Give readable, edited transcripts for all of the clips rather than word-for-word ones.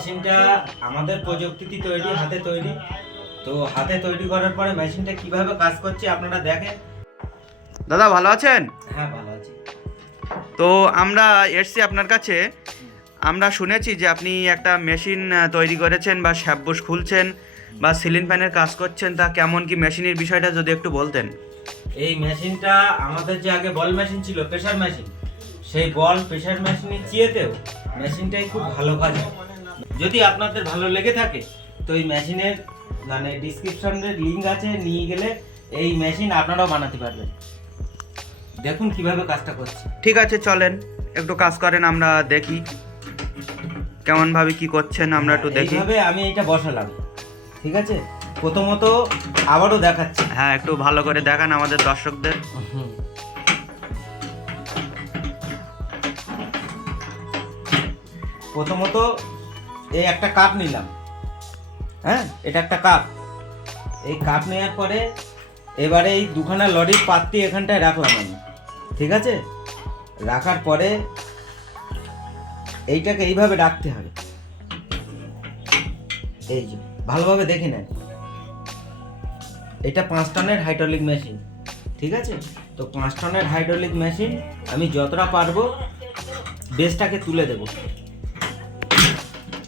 মেশিনটা আমাদের প্রযুক্তিতে তৈরি, হাতে তৈরি। তো হাতে তৈরি করার পরে মেশিনটা কিভাবে কাজ করছে আপনারা দেখেন। দাদা ভালো আছেন? হ্যাঁ, ভালো আছি। তো আমরা এসছি আপনার কাছে। আমরা শুনেছি যে আপনি একটা মেশিন তৈরি করেছেন বা শ্যাপবুশ খুলছেন বা সিলিং ফ্যানের কাজ করছেন। তা কেমন কি মেশিনের বিষয়টা যদি একটু বলতেন। এই মেশিনটা আমাদের যে আগে বল মেশিন ছিল, প্রেসার মেশিন, সেই বল প্রেসার মেশিনের চেয়েতেও মেশিনটাই খুব ভালো কাজ হয়। যদি আপনাদের ভালো লেগে থাকে তো এই মেশিনের মানে ডিসক্রিপশনের লিঙ্ক আছে, নিয়ে গেলে এই মেশিন আপনারাও বানাতে পারবেন। দেখুন কিভাবে কাজটা করছে। ঠিক আছে, চলেন একটু কাজ করেন, আমরা দেখি কেমনভাবে কি করছেন, আমরা একটু দেখি। এইভাবে আমি এটা বসালাম, ঠিক আছে। প্রথমত আবারও দেখাচ্ছি। হ্যাঁ, একটু ভালো করে দেখান আমাদের দর্শকদের। প্রথমত এই একটা কাপ নিলাম, হ্যাঁ, এটা একটা কাপ। এই কাপ নেওয়ার পরে এবারে এই দুখানা লরির পাত্তি এখানটায় রাখলাম আমি, ঠিক আছে। রাখার পরে এইটাকে এইভাবে রাখতে হবে। এই যে ভালোভাবে দেখে নেন, এটা 5 টনের হাইড্রোলিক মেশিন, ঠিক আছে। তো 5 টনের হাইড্রোলিক মেশিন আমি যতটা পারবো বেসটাকে তুলে দেব।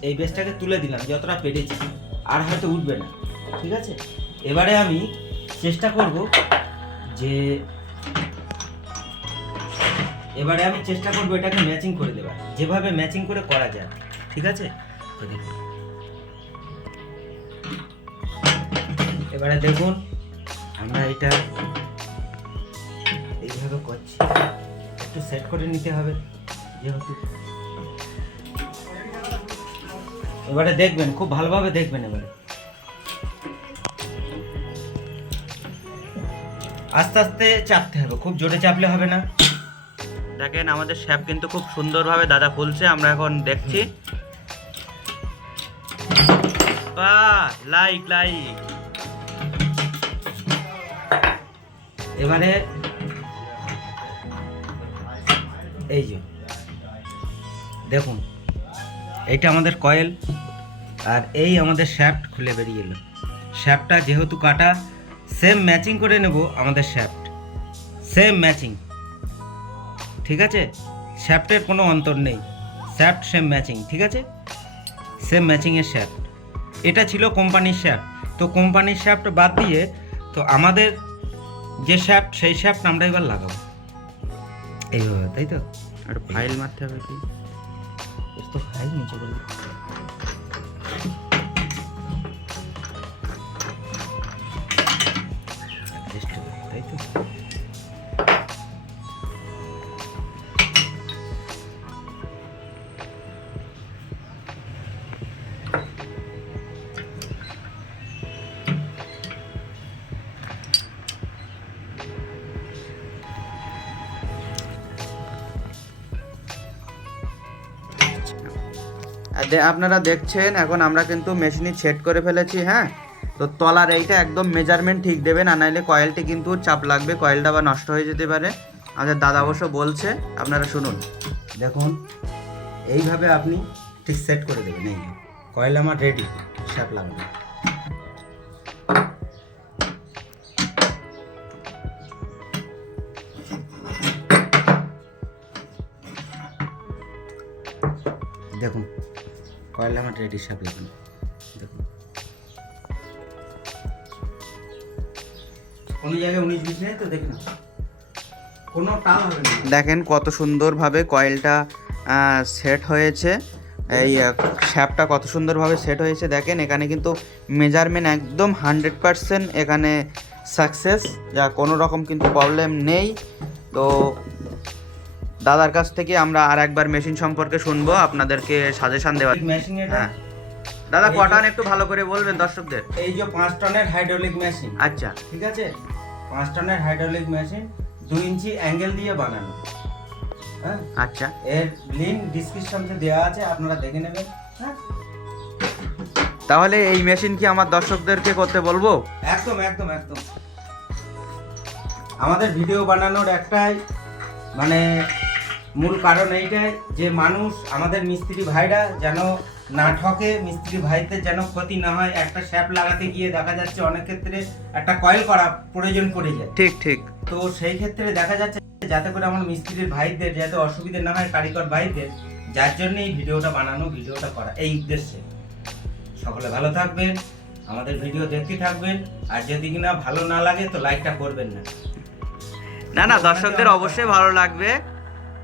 এই বেসটাকে তুলে দিলাম যতটা পেরেছি, আর হয়তো উঠবে না, ঠিক আছে। এবারে আমি চেষ্টা করব যে এটাকে ম্যাচিং করে দেওয়ার, যেভাবে ম্যাচিং করে করা যায়, ঠিক আছে। তো দেখুন, এবারে দেখুন আমরা এটা এইভাবে করছি। একটু সেট করে নিতে হবে যেহেতু। এবারে দেখবেন, খুব ভালোভাবে দেখবেন। এবারে আস্তে আস্তে চাপতে হবে, খুব জোরে চাপলে হবে না। দেখেন আমাদের শ্যাপ কিন্তু খুব সুন্দরভাবে দাদা খুলছে, আমরা এখন দেখছি। বাহ, লাইক লাইক। এবারে এই যে দেখুন, এইটা আমাদের কয়েল, আর এই আমাদের শ্যাফট খুলে বেরিয়ে এলো। শ্যাফটটা যেহেতু কাটা, সেম ম্যাচিং করে নেব আমাদের শ্যাফট, সেম ম্যাচিং, ঠিক আছে। শ্যাফটের কোনো অন্তর নেই, শ্যাফট সেম ম্যাচিং, ঠিক আছে। সেম ম্যাচিংয়ের শ্যাফট। এটা ছিল কোম্পানির শ্যাফট। তো কোম্পানির শ্যাফট বাদ দিয়ে তো আমাদের যে শ্যাফট, সেই শ্যাফট আমরা এবার লাগাবো এইভাবে, তাই তো। আর ফাইল মারতে হবে কি? তো ফাইল নিচে করে তাই তো। আপনারা দেখছেন এখন আমরা কিন্তু মেশিনে সেট করে ফেলেছি। হ্যাঁ, তো তলার এইটা একদম মেজারমেন্ট ঠিক দেবেন, আর নাইলে কয়েলটি কিন্তু চাপ লাগবে, কয়েলটা আবার নষ্ট হয়ে যেতে পারে। আমাদের দাদা অবশ্য বলছে, আপনারা শুনুন। দেখুন এইভাবে আপনি ঠিক সেট করে দেবেন। এই কয়েল আমার রেডি, শ্যাপ লাগানো। দেখুন কয়েল আমার রেডি, শ্যাপ লাগানো। দেখুন কোনো জায়গায় 19-20 নেই তো, দেখুন কোনো টাল হবে না। দেখেন কত সুন্দরভাবে কয়েলটা সেট হয়েছে, এই শ্যাপটা কত সুন্দরভাবে সেট হয়েছে। দেখেন এখানে কিন্তু মেজারমেন্ট একদম 100% এখানে সাকসেস, যা কোনো রকম কিন্তু প্রবলেম নেই। তো দাদার কাছ থেকে আমরা আর একবার মেশিন সম্পর্কে শুনবো, আপনাদেরকে সাজেশন দেওয়ার। মেশিন এটা, হ্যাঁ দাদা, কটান একটু ভালো করে বলবেন দর্শকদের। এই যে 5 টনের হাইড্রোলিক মেশিন, আচ্ছা, ঠিক আছে। 5 টনের হাইড্রোলিক মেশিন 2 ইঞ্চি অ্যাঙ্গেল দিয়ে বানানো। হ্যাঁ, আচ্ছা, এর লিঙ্ক ডিসক্রিপশনে দেওয়া আছে, আপনারা দেখে নেবেন। হ্যাঁ, তাহলে এই মেশিন কি আমার দর্শকদেরকে করতে বলবো? একদম একদম একদম। আমাদের ভিডিও বানানোর একটাই মানে মূল কারণ এইটাই যে মানুষ, আমাদের মিস্ত্রি ভাইরা যেন না ঠকে মিস্ত্রি ভাইদের যেন ক্ষতি না হয়। একটা শ্যাপ লাগাতে গিয়ে দেখা যাচ্ছে অনেক ক্ষেত্রে একটা কয়েল করা প্রয়োজন পড়ে যায়। ঠিক ঠিক। তো সেই ক্ষেত্রে দেখা যাচ্ছে যাতে করে আমার মিস্ত্রির ভাইদের যাতে অসুবিধা না হয়, কারিগর ভাইদের, যার জন্য এই ভিডিওটা বানানো, ভিডিওটা করা এই উদ্দেশ্যে। সকলে ভালো থাকবেন, আমাদের ভিডিও দেখতে থাকবেন, আর যদি কিনা ভালো না লাগে তো লাইকটা করবেন না। না না, দর্শকদের অবশ্যই ভালো লাগবে।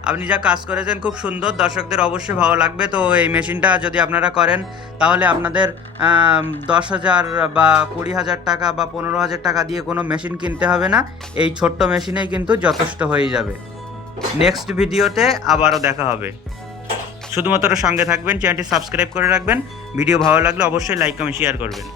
আপনি যা কাজ করেছেন খুব সুন্দর, দর্শকদের অবশ্যই ভালো লাগবে। তো এই মেশিনটা যদি আপনারা করেন তাহলে আপনাদের 10,000 বা 20,000 টাকা বা 15,000 টাকা দিয়ে কোনো মেশিন কিনতে হবে না। এই ছোট্ট মেশিনেই কিন্তু যথেষ্ট হয়ে যাবে। নেক্সট ভিডিওতে আবারও দেখা হবে। শুধুমাত্র সঙ্গে থাকবেন, চ্যানেলটি সাবস্ক্রাইব করে রাখবেন। ভিডিও ভালো লাগলে অবশ্যই লাইক কমেন্ট শেয়ার করবেন।